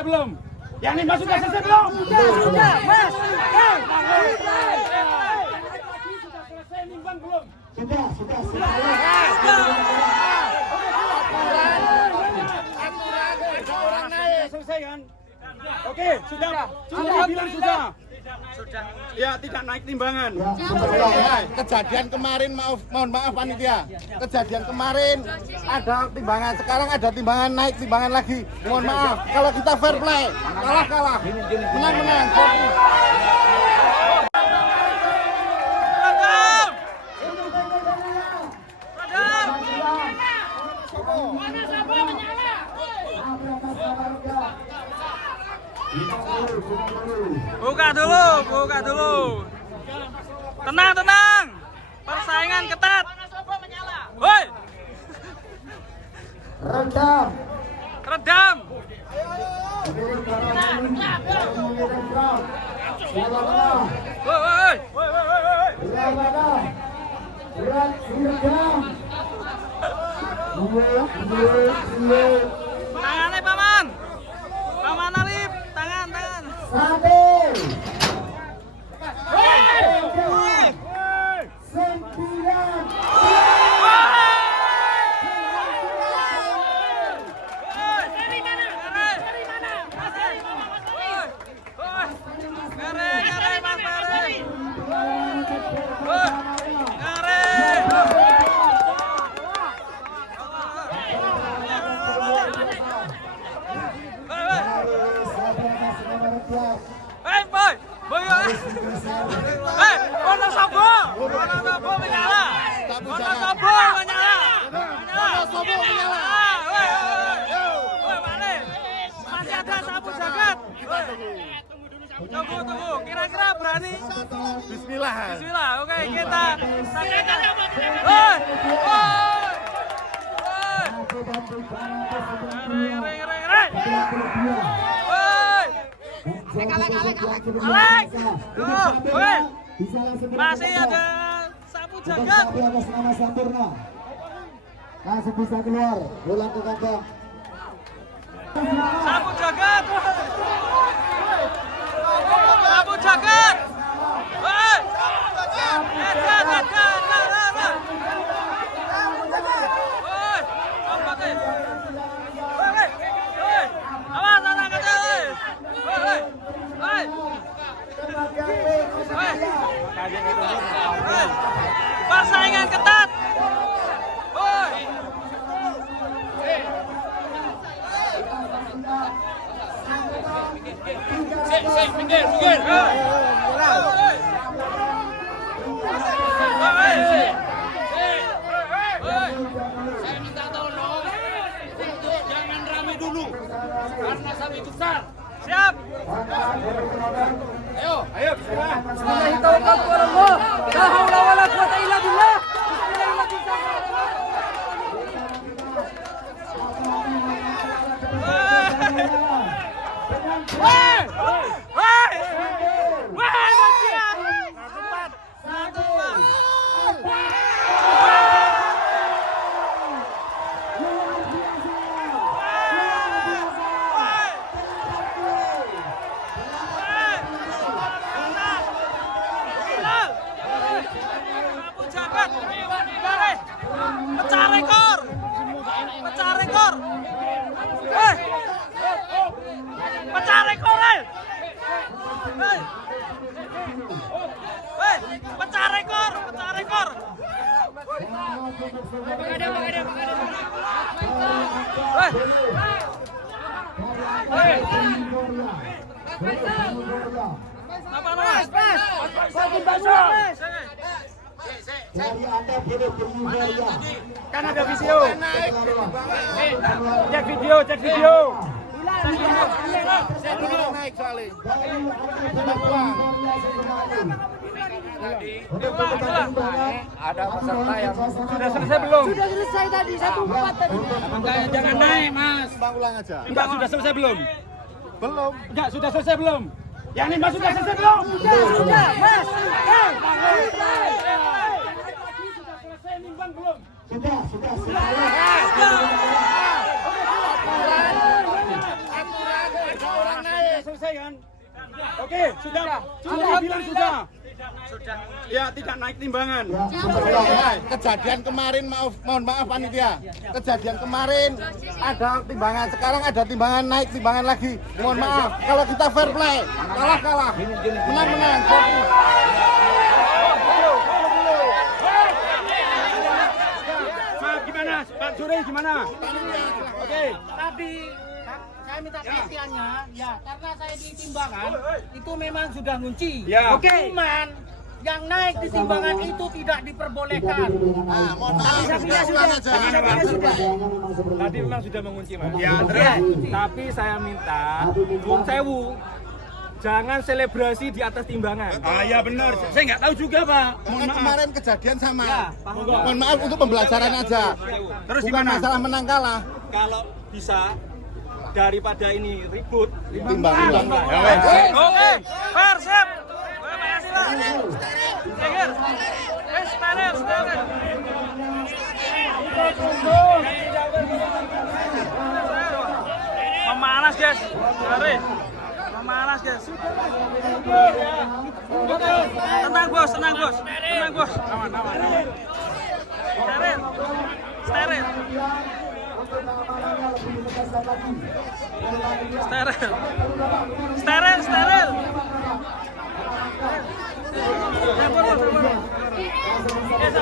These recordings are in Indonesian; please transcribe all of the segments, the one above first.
selesai belum? Yang ini sudah selesai belum? Sudah, Mas. Sudah selesai nimbang belum? Sudah. Selesai kan? Oke, sudah bilang sudah. Ya, tidak naik timbangan. Kejadian kemarin mohon maaf panitia. Kejadian kemarin ada timbangan, sekarang ada timbangan naik timbangan lagi. Mohon maaf. Kalau kita fair play, kalah. Menang. Buka dulu. Tenang. Persaingan ketat. Woi. Redam. Woi. Tangannya paman. Paman Alif, tangan. Sapi. Masih ada Sapu Jagat. Tunggu. Kira-kira berani? Bismillah. Oke, kita saksikan. Masih ada Sapu Jagat. Sapi atas nama sempurna. Langsung bisa keluar, pulang ke kandang. Sapu Jagat. Persaingan ketat. Pinggir. Saya minta tolong jangan rame dulu karena sapi besar. Siap. Ayo, bismillah. Bismillahirrahmanirrahim. La haula wala quwata illa billah. Pecah rekor. Pecah rekor. Pecah rekor. Apa mas? Dari Anda boleh berjuara. Kan ada video. Cek video. Naik soalnya. Ada peserta yang sudah selesai belum? Sudah selesai tadi 1-4 tadi. Makanya jangan naik, Mas. Bang ulang aja. Enggak, sudah selesai belum? Belum. Enggak, sudah selesai belum? Yang ini Mas sudah selesai belum? Sudah, Mas. Sudah selesai nimbang belum? Sudah. Sudah selesai kan? Oke, sudah bilang sudah. Ya, tidak naik timbangan. Kejadian kemarin mohon maaf panitia. Kejadian kemarin ada timbangan, sekarang ada timbangan naik, timbangan lagi. Mohon maaf. Kalau kita fair play, kalah. Menang. Maaf, gimana? Pak Suri gimana? Oke. Tadi saya minta perhatiannya, ya karena saya di timbangan itu memang sudah ngunci. Ya. Cuman yang naik di timbangan itu tidak diperbolehkan. Mohon maaf. Tadi memang sudah mengunci mas. Ya, terus. Tapi saya minta Bung Sewu jangan selebrasi di atas timbangan. Ah ya benar. Saya nggak tahu juga Pak. Mohon maaf. Kemarin kejadian sama. Mohon maaf untuk pembelajaran aja. Terus Bukan gimana? masalah menang kalah. Kalau bisa daripada ini ribut, Timbang. Ya wes. Oke, fair, sip. Terima kasih, Pak. Jagat. Steril. Memanas, guys. Dari. Memanas, guys. Tenang, bos. Aman. Steril.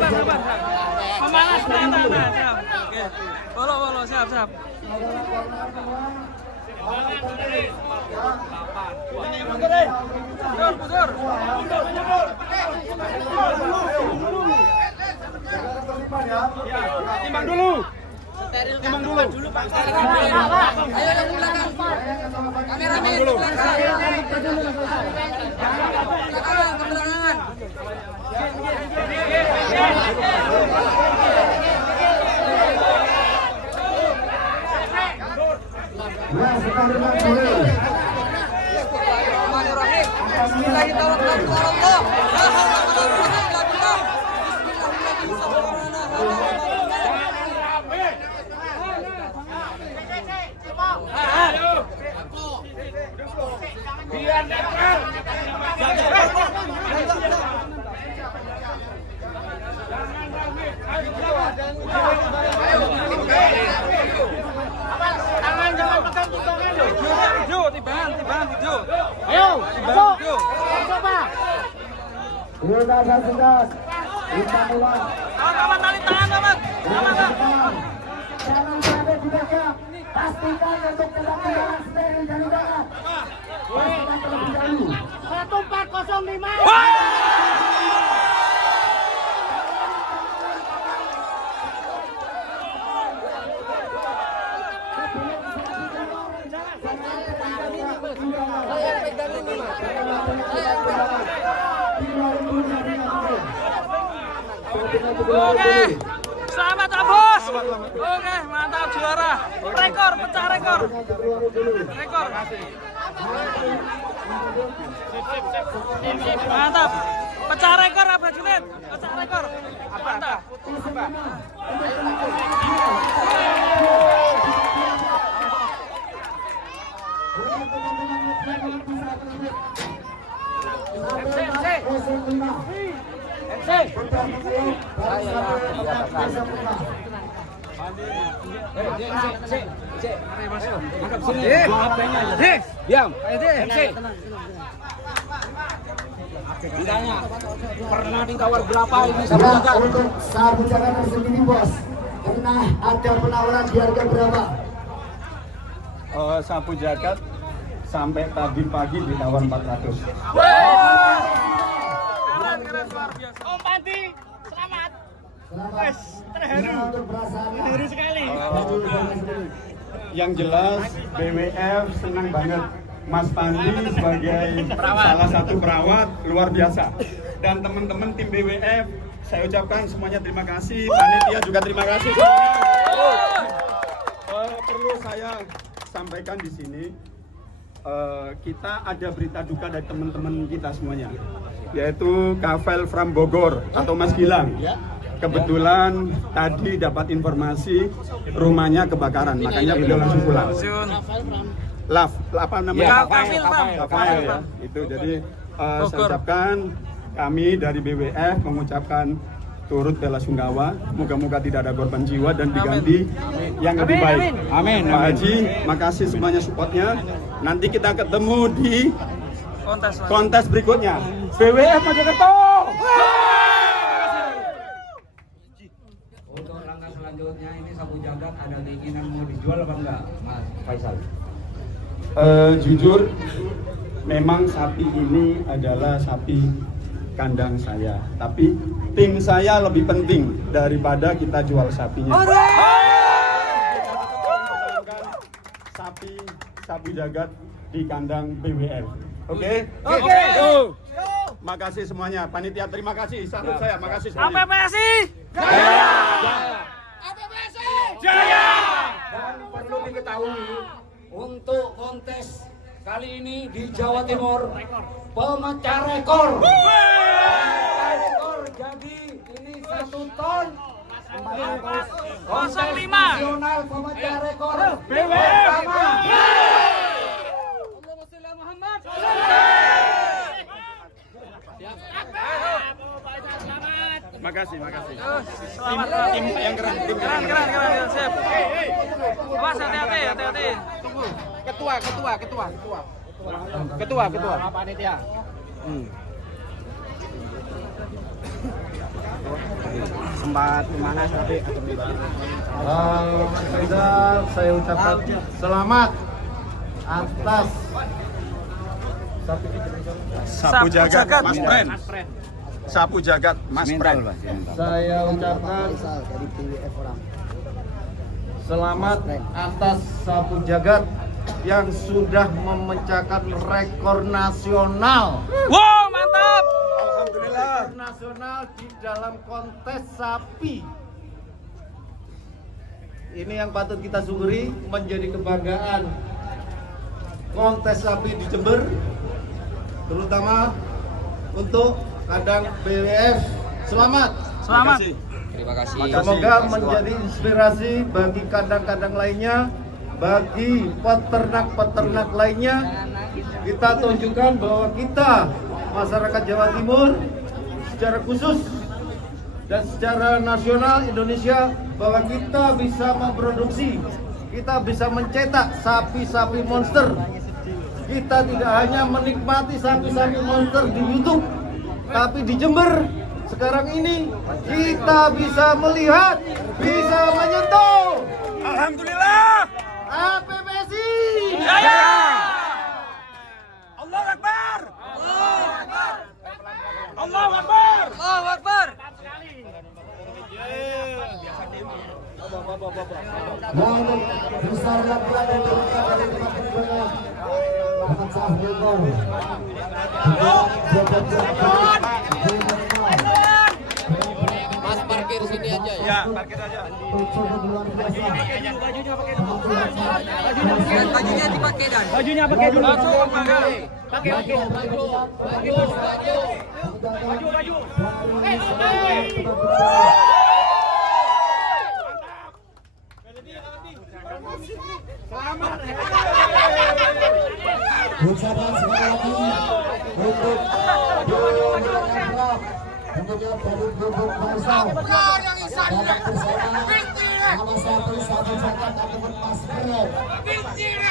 Sabar. Memanas, siap. Oke. Bolo, siap. Mundur. Timbang dulu. Pak. Ayo yang belakang. Kameramen ke belakang. Aman, tali tangan, aman. Jangan sampai dibakar. Pastikan untuk kedatangan steril dan udara. Pastikan terlebih dahulu. 1405. Oke, selamat bos. Oke, mantap juara. Rekor, pecah rekor. Mantap. Pecah rekor apa Junet? Pecah rekor. Mantap. Diam. Ditanya, pernah ditawar berapa ini Sapu Jagat? Untuk Sapu Jagat tersendiri bos, pernah ada penawaran di harga berapa? Sapu Jagat sampai tadi pagi ditawar 400. Keren luar biasa. Om Panti, selamat. Selamat. Terharu. Untuk perasaannya. Terharu sekali. Yang jelas BWF senang banget Mas Pandi sebagai salah satu perawat luar biasa. Dan teman-teman tim BWF saya ucapkan semuanya terima kasih. Panitia juga terima kasih semuanya. Perlu saya sampaikan di sini, kita ada berita duka dari teman-teman kita semuanya, yaitu Kavel from Bogor atau Mas Gilang. Kebetulan tadi dapat informasi rumahnya kebakaran, makanya beliau langsung pulang. apa namanya? Kafil, ya. Itu jadi saya ucapkan kami dari BWF mengucapkan turut bela sungkawa, moga-moga tidak ada korban jiwa dan diganti yang lebih baik. Amin. Pak Haji, makasih semuanya supportnya. Nanti kita ketemu di kontes berikutnya. BWF Mojokerto. Untuk langkah selanjutnya ini sapu jagat ada keinginan mau dijual apa enggak, Mas Faisal? Jujur, memang sapi ini adalah sapi kandang saya. Tapi tim saya lebih penting daripada kita jual sapinya. Sapi jagat di kandang BWF. Oke? Makasih semuanya. Panitia terima kasih. Salut saya. Makasih semuanya. APPSI Jaya! Dan perlu diketahui untuk kontes kali ini di Jawa Timur pemecah rekor. Pemecah rekor, jadi ini 1 ton 05 nasional pemecah rekor BWF. pertama. Makasih. Selamat. Tim yang keren. Keren, sip. Awas, hati-hati. Tunggu. Ketua. Panitia. Sempat kemana tapi Saya ucapkan selamat atas Sapu jagat, Jagat. Mas Pren. Sapu jagat, Mas Pren. saya ucapkan selamat atas sapu jagat yang sudah memecahkan rekor nasional. Wow, mantap. Rekor nasional di dalam kontes sapi. Ini yang patut kita syukuri, menjadi kebanggaan kontes sapi di Jember, terutama untuk kandang BWF. Selamat. Terima kasih. Semoga menjadi inspirasi bagi kandang-kandang lainnya, bagi peternak-peternak lainnya. Kita tunjukkan bahwa kita masyarakat Jawa Timur secara khusus dan secara nasional Indonesia, bahwa kita bisa memproduksi, kita bisa mencetak sapi-sapi monster. Kita tidak hanya menikmati sapi-sapi monster di YouTube, tapi di Jember sekarang ini kita bisa melihat, bisa menyentuh. Alhamdulillah. APPSI. Jaya. Allahu Akbar. Yang besar lagi dari tempat kedua Pecah Rekor. Mas parkir sini aja ya. Ya, parkir aja. Bajunya dipakai dan. Bajunya pakai dulu. Pakai. Baju. Ucapan sekali lagi untuk tentunya dari Gubuk Bangsal datang bersama nama sapi jagat ataupun Mas Pren,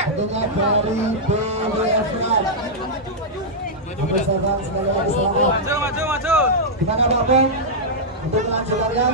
tentunya dari BWF. Ucapan sekali lagi selamat. Maju. Gimana Pak Ben untuk kelanjutannya?